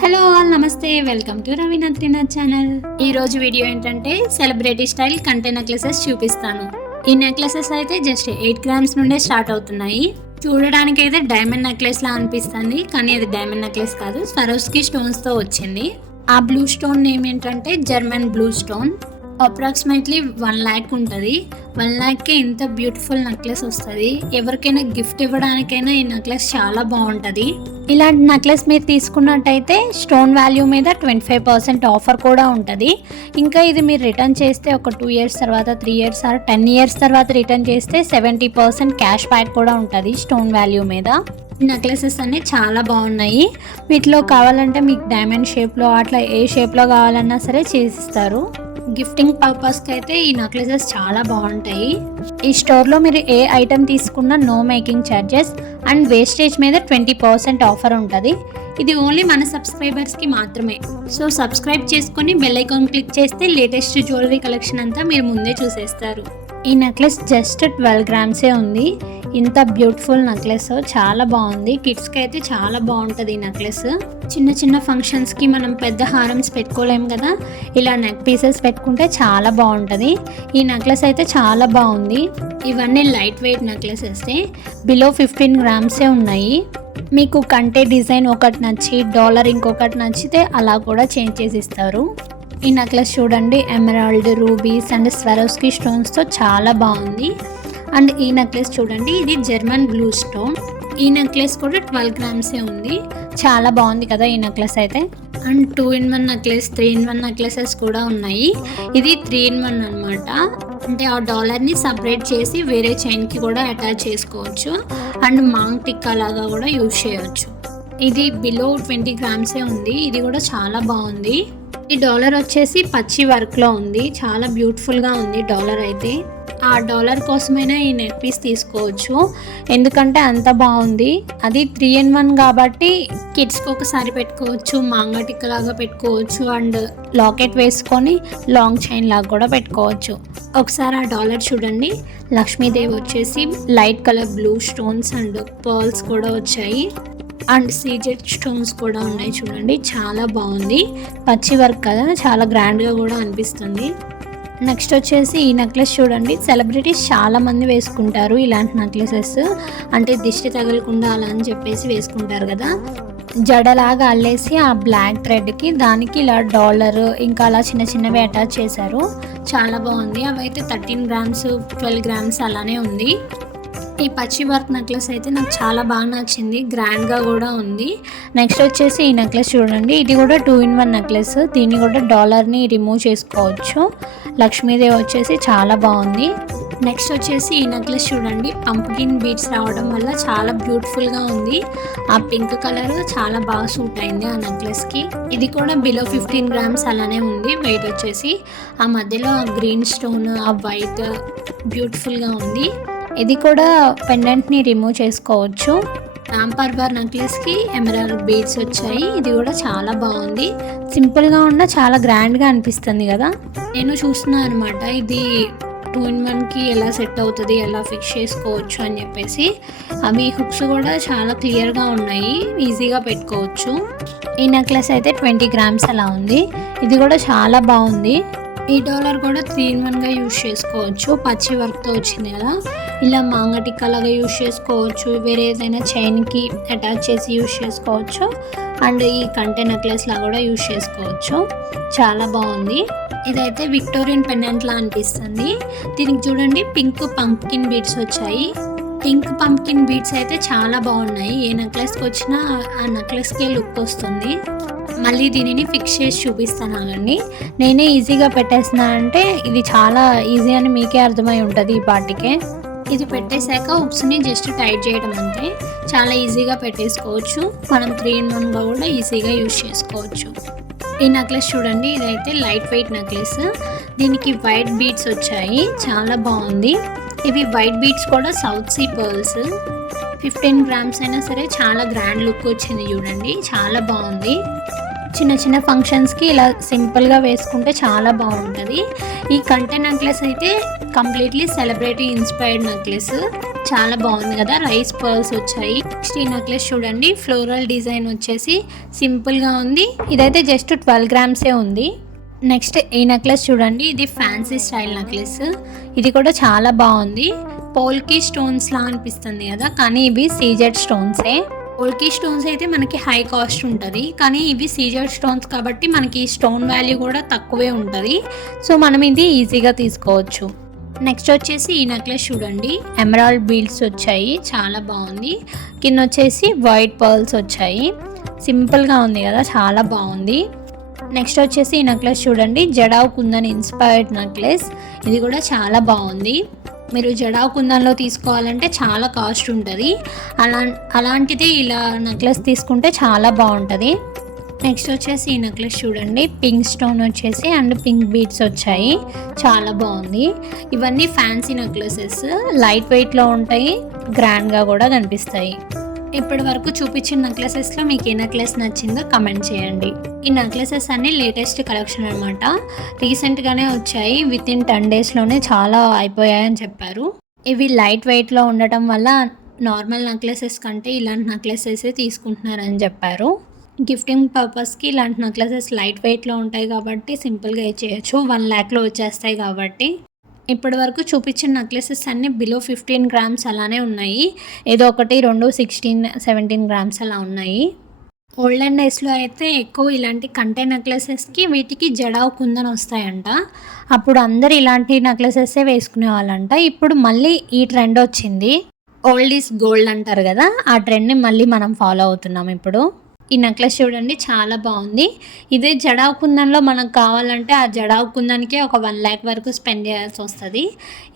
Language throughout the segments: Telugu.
హలో ఆల్ నమస్తే, welcome to Raveena Trinath channel. ఈ రోజు వీడియో ఏంటంటే సెలబ్రిటీ స్టైల్ కంటే నెక్లెసెస్ చూపిస్తాను. ఈ నెక్లెసెస్ అయితే జస్ట్ 8 గ్రామ్స్ నుండే స్టార్ట్ అవుతున్నాయి. చూడడానికి అయితే డైమండ్ నెక్లెస్ లా అనిపిస్తుంది, కానీ అది డైమండ్ నెక్లెస్ కాదు, స్వరోస్కి స్టోన్స్ తో వచ్చింది. ఆ బ్లూ స్టోన్ నేమ్ ఏంటంటే German blue stone. Approximately 1 lakh ఉంటుంది. 1 lakhకే ఇంత బ్యూటిఫుల్ నెక్లెస్ వస్తుంది. ఎవరికైనా గిఫ్ట్ ఇవ్వడానికైనా ఈ నెక్లెస్ చాలా బాగుంటుంది. ఇలాంటి నెక్లెస్ మీరు తీసుకున్నట్టయితే స్టోన్ వాల్యూ మీద 25% ఆఫర్ కూడా ఉంటుంది. ఇంకా ఇది మీరు రిటర్న్ చేస్తే ఒక 2 years తర్వాత, 3 years ఆర్ 10 years తర్వాత రిటర్న్ చేస్తే 70% క్యాష్ బ్యాక్ కూడా ఉంటుంది స్టోన్ వాల్యూ మీద. నెక్లెసెస్ అన్నీ చాలా బాగున్నాయి. వీటిలో కావాలంటే మీకు డైమండ్ షేప్లో అట్లా ఏ షేప్లో కావాలన్నా సరే చేసిస్తారు. గిఫ్టింగ్ పర్పస్కి అయితే ఈ నెక్లెసెస్ చాలా బాగుంటాయి. ఈ స్టోర్లో మీరు ఏ ఐటెం తీసుకున్నా no making charges and wastage మీద 20% ఆఫర్ ఉంటుంది. ఇది ఓన్లీ మన సబ్స్క్రైబర్స్కి మాత్రమే. సో సబ్స్క్రైబ్ చేసుకొని బెల్ ఐకాన్ క్లిక్ చేస్తే లేటెస్ట్ జ్యువెలరీ కలెక్షన్ అంతా మీరు ముందే చూసేస్తారు. ఈ నెక్లెస్ జస్ట్ 12 గ్రామ్సే ఉంది. ఇంత బ్యూటిఫుల్ నెక్లెస్ చాలా బాగుంది. కిడ్స్కి అయితే చాలా బాగుంటుంది ఈ నెక్లెస్. చిన్న చిన్న ఫంక్షన్స్కి మనం పెద్ద హారమ్స్ పెట్టుకోలేము కదా, ఇలా నెక్ పీసెస్ పెట్టుకుంటే చాలా బాగుంటుంది. ఈ నెక్లెస్ అయితే చాలా బాగుంది. ఇవన్నీ లైట్ వెయిట్ నెక్లెసెస్, బిలో 15 గ్రామ్సే ఉన్నాయి. మీకు కంటే డిజైన్ ఒకటి నచ్చి డాలర్ ఇంకొకటి నచ్చితే అలా కూడా చేంజ్ చేసి ఇస్తారు. ఈ నెక్లెస్ చూడండి, ఎమరాల్డ్, రూబీస్ అండ్ స్వరోస్కి స్టోన్స్తో చాలా బాగుంది. అండ్ ఈ నెక్లెస్ చూడండి, ఇది జర్మన్ బ్లూ స్టోన్. ఈ నెక్లెస్ కూడా 12 గ్రామ్సే ఉంది. చాలా బాగుంది కదా ఈ నెక్లెస్ అయితే. And 2-in-1 necklace, 3-in-1 necklaces కూడా ఉన్నాయి. ఇది 3-in-1 అనమాట. అంటే ఆ డాలర్ని సపరేట్ చేసి వేరే చైన్కి కూడా అటాచ్ చేసుకోవచ్చు. అండ్ మాంగ్ టిక్కా లాగా కూడా యూజ్ చేయవచ్చు. ఇది బిలో 20 గ్రామ్సే ఉంది. ఇది కూడా చాలా బాగుంది. ఈ డాలర్ వచ్చేసి పచ్చి వర్క్లో ఉంది. చాలా బ్యూటిఫుల్గా ఉంది డాలర్ అయితే. ఆ డాలర్ కోసమైనా ఈ నెక్ పీస్ తీసుకోవచ్చు, ఎందుకంటే అంత బాగుంది. అది 3-in-1 కాబట్టి కిడ్స్కి ఒకసారి పెట్టుకోవచ్చు, మాంగా టిక్క లాగా పెట్టుకోవచ్చు, అండ్ లాకెట్ వేసుకొని లాంగ్ చైన్ లాగా కూడా పెట్టుకోవచ్చు. ఒకసారి ఆ డాలర్ చూడండి, లక్ష్మీదేవి వచ్చేసి light colour blue stones and pearls కూడా వచ్చాయి. అండ్ సీజెడ్ స్టోన్స్ కూడా ఉన్నాయి చూడండి, చాలా బాగుంది. పచ్చి వర్క్ కదా, చాలా గ్రాండ్గా కూడా అనిపిస్తుంది. నెక్స్ట్ వచ్చేసి ఈ నెక్లెస్ చూడండి, సెలబ్రిటీస్ చాలా మంది వేసుకుంటారు ఇలాంటి నెక్లెసెస్. అంటే దిష్టి తగలకుండా అలా అని చెప్పేసి వేసుకుంటారు కదా. జడలాగా అల్లేసి ఆ బ్లాక్ థ్రెడ్కి దానికి ఇలా డాలర్ ఇంకా అలా చిన్న చిన్నవి అటాచ్ చేశారు. చాలా బాగుంది. అవైతే 13 గ్రామ్స్, 12 గ్రామ్స్ అలానే ఉంది. ఈ పచ్చి వర్క్ నెక్లెస్ అయితే నాకు చాలా బాగా నచ్చింది, గ్రాండ్గా కూడా ఉంది. నెక్స్ట్ వచ్చేసి ఈ నెక్లెస్ చూడండి, ఇది కూడా 2-in-1 నెక్లెస్. దీన్ని కూడా డాలర్ని రిమూవ్ చేసుకోవచ్చు. లక్ష్మీదేవి వచ్చేసి చాలా బాగుంది. నెక్స్ట్ వచ్చేసి ఈ నెక్లెస్ చూడండి, పంప్కిన్ బీడ్స్ రావడం వల్ల చాలా బ్యూటిఫుల్గా ఉంది. ఆ పింక్ కలర్ చాలా బాగా సూట్ అయింది ఆ నెక్లెస్కి. ఇది కూడా బిలో 15 గ్రామ్స్ అలానే ఉంది. వెయిట్ వచ్చేసి ఆ మధ్యలో ఆ గ్రీన్ స్టోన్, ఆ వైట్ బ్యూటిఫుల్గా ఉంది. ఇది కూడా పెండెంట్ని రిమూవ్ చేసుకోవచ్చు. రాంపర్వర్ నెక్లెస్కి ఎమరాల్డ్ బీడ్స్ వచ్చాయి. ఇది కూడా చాలా బాగుంది. సింపుల్గా ఉన్న చాలా గ్రాండ్గా అనిపిస్తుంది కదా. నేను చూస్తున్నాను అనమాట, ఇది 2-in-1కి ఎలా సెట్ అవుతుంది, ఎలా ఫిక్స్ చేసుకోవచ్చు అని చెప్పేసి. అవి హుక్స్ కూడా చాలా క్లియర్గా ఉన్నాయి, ఈజీగా పెట్టుకోవచ్చు. ఈ నెక్లెస్ అయితే 20 గ్రామ్స్ అలా ఉంది. ఇది కూడా చాలా బాగుంది. ఈ డాలర్ కూడా 3-in-1గా యూజ్ చేసుకోవచ్చు. పచ్చి వర్క్తో వచ్చింది కదా, ఇలా మాంగ టిక్కా లాగా యూజ్ చేసుకోవచ్చు, వేరే ఏదైనా చైన్కి అటాచ్ చేసి యూజ్ చేసుకోవచ్చు. అండ్ ఈ కంటే నెక్లెస్ లా కూడా యూజ్ చేసుకోవచ్చు. చాలా బాగుంది. ఇదైతే విక్టోరియన్ పెండెంట్ లా అనిపిస్తుంది. దీనికి చూడండి, పింక్ పంప్కిన్ బీడ్స్ వచ్చాయి. పింక్ పంప్కిన్ బీడ్స్ అయితే చాలా బాగున్నాయి. ఏ నెక్లెస్కి వచ్చినా ఆ నెక్లెస్కే లుక్ వస్తుంది. మళ్ళీ దీనిని ఫిక్స్ చేసి చూపిస్తాను అండి. నేనే ఈజీగా పెట్టేస్తున్నా అంటే ఇది చాలా ఈజీ అని మీకే అర్థమై ఉంటుంది ఈ పార్టీకే. ఇది పెట్టేశాక ఉప్స్ని జస్ట్ టైట్ చేయడం అంతే, చాలా ఈజీగా పెట్టేసుకోవచ్చు. మనం 3-in-1గా కూడా ఈజీగా యూజ్ చేసుకోవచ్చు. ఈ నెక్లెస్ చూడండి, ఇదైతే లైట్ వెయిట్ నెక్లెస్. దీనికి వైట్ బీడ్స్ వచ్చాయి, చాలా బాగుంది. ఇవి వైట్ బీడ్స్ కూడా సౌత్ సీ పర్ల్స్. 15 గ్రామ్స్ అయినా సరే చాలా గ్రాండ్ లుక్ వచ్చింది చూడండి, చాలా బాగుంది. చిన్న చిన్న ఫంక్షన్స్కి ఇలా సింపుల్గా వేసుకుంటే చాలా బాగుంటుంది. ఈ కంటే నెక్లెస్ అయితే కంప్లీట్లీ సెలబ్రిటీ ఇన్స్పైర్డ్ నెక్లెస్. చాలా బాగుంది కదా, రైస్ పర్ల్స్ వచ్చాయి. నెక్స్ట్ ఈ నెక్లెస్ చూడండి, ఫ్లోరల్ డిజైన్ వచ్చేసి సింపుల్గా ఉంది. ఇదైతే జస్ట్ 12 గ్రామ్సే ఉంది. నెక్స్ట్ ఈ నెక్లెస్ చూడండి, ఇది ఫ్యాన్సీ స్టైల్ నెక్లెస్. ఇది కూడా చాలా బాగుంది. పోల్కి స్టోన్స్ లా అనిపిస్తుంది కదా, కానీ ఇవి సీజెడ్ స్టోన్సే. పోల్కి స్టోన్స్ అయితే మనకి హై కాస్ట్ ఉంటుంది, కానీ ఇవి సీజెడ్ స్టోన్స్ కాబట్టి మనకి స్టోన్ వాల్యూ కూడా తక్కువే ఉంటుంది. సో మనం ఇది ఈజీగా తీసుకోవచ్చు. నెక్స్ట్ వచ్చేసి ఈ నెక్లెస్ చూడండి, ఎమరాల్డ్ బీడ్స్ వచ్చాయి, చాలా బాగుంది. కింద వచ్చేసి వైట్ పర్ల్స్ వచ్చాయి. సింపుల్గా ఉంది కదా, చాలా బాగుంది. నెక్స్ట్ వచ్చేసి ఈ నెక్లెస్ చూడండి, జడావ్ కుందన్ ఇన్స్పైర్డ్ నెక్లెస్. ఇది కూడా చాలా బాగుంది. మీరు జడావ్ కుందన్లో తీసుకోవాలంటే చాలా కాస్ట్ ఉంటుంది. అలాంటిది ఇలా నెక్లెస్ తీసుకుంటే చాలా బాగుంటుంది. నెక్స్ట్ వచ్చేసి ఈ నెక్లెస్ చూడండి, పింక్ స్టోన్ వచ్చేసి అండ్ పింక్ బీడ్స్ వచ్చాయి, చాలా బాగుంది. ఇవన్నీ ఫ్యాన్సీ నెక్లెసెస్, లైట్ వెయిట్లో ఉంటాయి, గ్రాండ్గా కూడా కనిపిస్తాయి. ఇప్పటి వరకు చూపించిన నెక్లెసెస్లో మీకు ఏ నెక్లెస్ నచ్చిందో కమెంట్ చేయండి. ఈ నెక్లెసెస్ అన్ని లేటెస్ట్ కలెక్షన్ అనమాట, రీసెంట్గానే వచ్చాయి. విత్ ఇన్ 10 డేస్లోనే చాలా అయిపోయాయని చెప్పారు. ఇవి లైట్ వెయిట్లో ఉండటం వల్ల నార్మల్ నెక్లెసెస్ కంటే ఇలాంటి నెక్లెసెస్ తీసుకుంటున్నారని చెప్పారు. గిఫ్టింగ్ పర్పస్కి ఇలాంటి నెక్లెసెస్ లైట్ వెయిట్లో ఉంటాయి కాబట్టి సింపుల్గా చేయొచ్చు. 1 lakhలో వచ్చేస్తాయి కాబట్టి. ఇప్పటి వరకు చూపించిన నెక్లెసెస్ అన్నీ బిలో 15 గ్రామ్స్ అలానే ఉన్నాయి. ఏదో ఒకటి 2, 16, 17 గ్రామ్స్ అలా ఉన్నాయి. ఓల్డెన్ డేస్లో అయితే ఎక్కువ ఇలాంటి కంటే నెక్లెసెస్కి వీటికి జడావ్ కుందన్ వస్తాయంట. అప్పుడు అందరు ఇలాంటి నెక్లెసెస్సే వేసుకునే వాళ్ళంట. ఇప్పుడు మళ్ళీ ఈ ట్రెండ్ వచ్చింది, ఓల్డ్ ఈజ్ గోల్డ్ అంటారు కదా, ఆ ట్రెండ్ని మళ్ళీ మనం ఫాలో అవుతున్నాం ఇప్పుడు. ఈ నెక్లెస్ చూడండి, చాలా బాగుంది. ఇదే జడావ్ కుందన్లో మనకు కావాలంటే ఆ జడావ్ కుందన్కే ఒక 1 lakh వరకు స్పెండ్ చేయాల్సి వస్తుంది.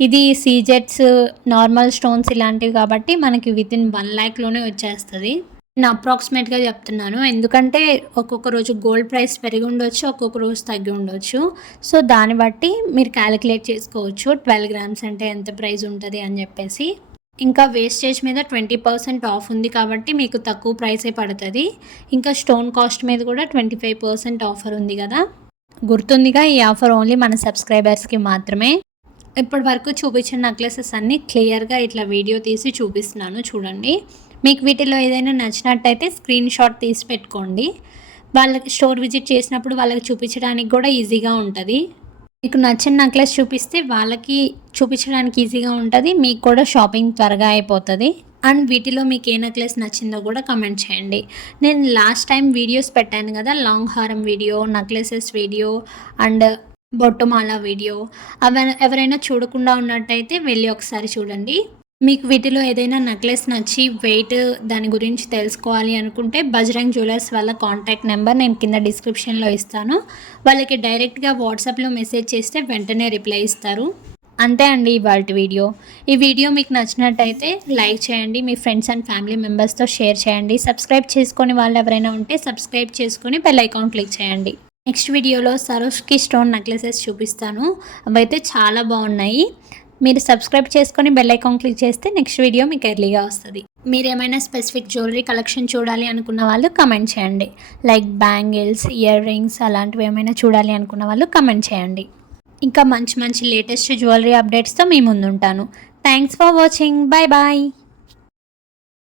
ఇది సీజెట్స్, నార్మల్ స్టోన్స్ ఇలాంటివి కాబట్టి మనకి విత్ ఇన్ 1 lakhలోనే వచ్చేస్తుంది. నేను అప్రాక్సిమేట్గా చెప్తున్నాను, ఎందుకంటే ఒక్కొక్క రోజు గోల్డ్ ప్రైస్ పెరిగి ఉండొచ్చు, ఒక్కొక్క రోజు తగ్గి ఉండొచ్చు. సో దాన్ని బట్టి మీరు క్యాలిక్యులేట్ చేసుకోవచ్చు 12 గ్రామ్స్ అంటే ఎంత ప్రైస్ ఉంటుంది అని చెప్పేసి. ఇంకా వేస్టేజ్ మీద 20% ఆఫ్ ఉంది కాబట్టి మీకు తక్కువ ప్రైసే పడుతుంది. ఇంకా స్టోన్ కాస్ట్ మీద కూడా 25% ఆఫర్ ఉంది కదా. గుర్తుందిగా, ఈ ఆఫర్ ఓన్లీ మన సబ్స్క్రైబర్స్కి మాత్రమే. ఇప్పటి వరకు చూపించిన నెక్లెసెస్ అన్నీ క్లియర్గా ఇట్లా వీడియో తీసి చూపిస్తున్నాను చూడండి. మీకు వీటిలో ఏదైనా నచ్చినట్టయితే స్క్రీన్ షాట్ తీసి పెట్టుకోండి. వాళ్ళకి స్టోర్ విజిట్ చేసినప్పుడు వాళ్ళకి చూపించడానికి కూడా ఈజీగా ఉంటుంది. మీకు నచ్చిన నెక్లెస్ చూపిస్తే వాళ్ళకి చూపించడానికి ఈజీగా ఉంటుంది, మీకు కూడా షాపింగ్ త్వరగా అయిపోతుంది. అండ్ వీటిలో మీకు ఏ నెక్లెస్ నచ్చిందో కూడా కమెంట్ చేయండి. నేను లాస్ట్ టైం వీడియోస్ పెట్టాను కదా, లాంగ్ హారం వీడియో, నెక్లెసెస్ వీడియో అండ్ బొట్టుమాల వీడియో. ఎవరైనా చూడకుండా ఉన్నట్టయితే వెళ్ళి ఒకసారి చూడండి. మీకు వీటిలో ఏదైనా నెక్లెస్ నచ్చి వెయిట్ దాని గురించి తెలుసుకోవాలి అనుకుంటే బజరంగ్ జ్యువెలర్స్ వాళ్ళ కాంటాక్ట్ నెంబర్ నేను కింద డిస్క్రిప్షన్లో ఇస్తాను. వాళ్ళకి డైరెక్ట్గా వాట్సాప్లో మెసేజ్ చేస్తే వెంటనే రిప్లై ఇస్తారు. అంతే అండి ఇవాళ వీడియో. ఈ వీడియో మీకు నచ్చినట్టయితే లైక్ చేయండి, మీ ఫ్రెండ్స్ అండ్ ఫ్యామిలీ మెంబర్స్తో షేర్ చేయండి. సబ్స్క్రైబ్ చేసుకొని వాళ్ళు ఎవరైనా ఉంటే సబ్స్క్రైబ్ చేసుకొని బెల్ ఐకాన్ క్లిక్ చేయండి. నెక్స్ట్ వీడియోలో సరోష్కి స్టోన్ నెక్లెసెస్ చూపిస్తాను, అవైతే చాలా బాగున్నాయి. మీరు సబ్స్క్రైబ్ చేసుకొని బెల్ ఐకాన్ క్లిక్ చేస్తే నెక్స్ట్ వీడియో మీకు ఎర్లీగా వస్తుంది. మీరు ఏమైనా స్పెసిఫిక్ జ్యువెలరీ కలెక్షన్ చూడాలి అనుకున్న వాళ్ళు కమెంట్ చేయండి. లైక్ బ్యాంగిల్స్, ఇయర్ రింగ్స్ అలాంటివి ఏమైనా చూడాలి అనుకున్న వాళ్ళు కమెంట్ చేయండి. ఇంకా మంచి మంచి లేటెస్ట్ జ్యువెలరీ అప్డేట్స్తో మీ ముందుంటాను. Thanks for watching. Bye bye.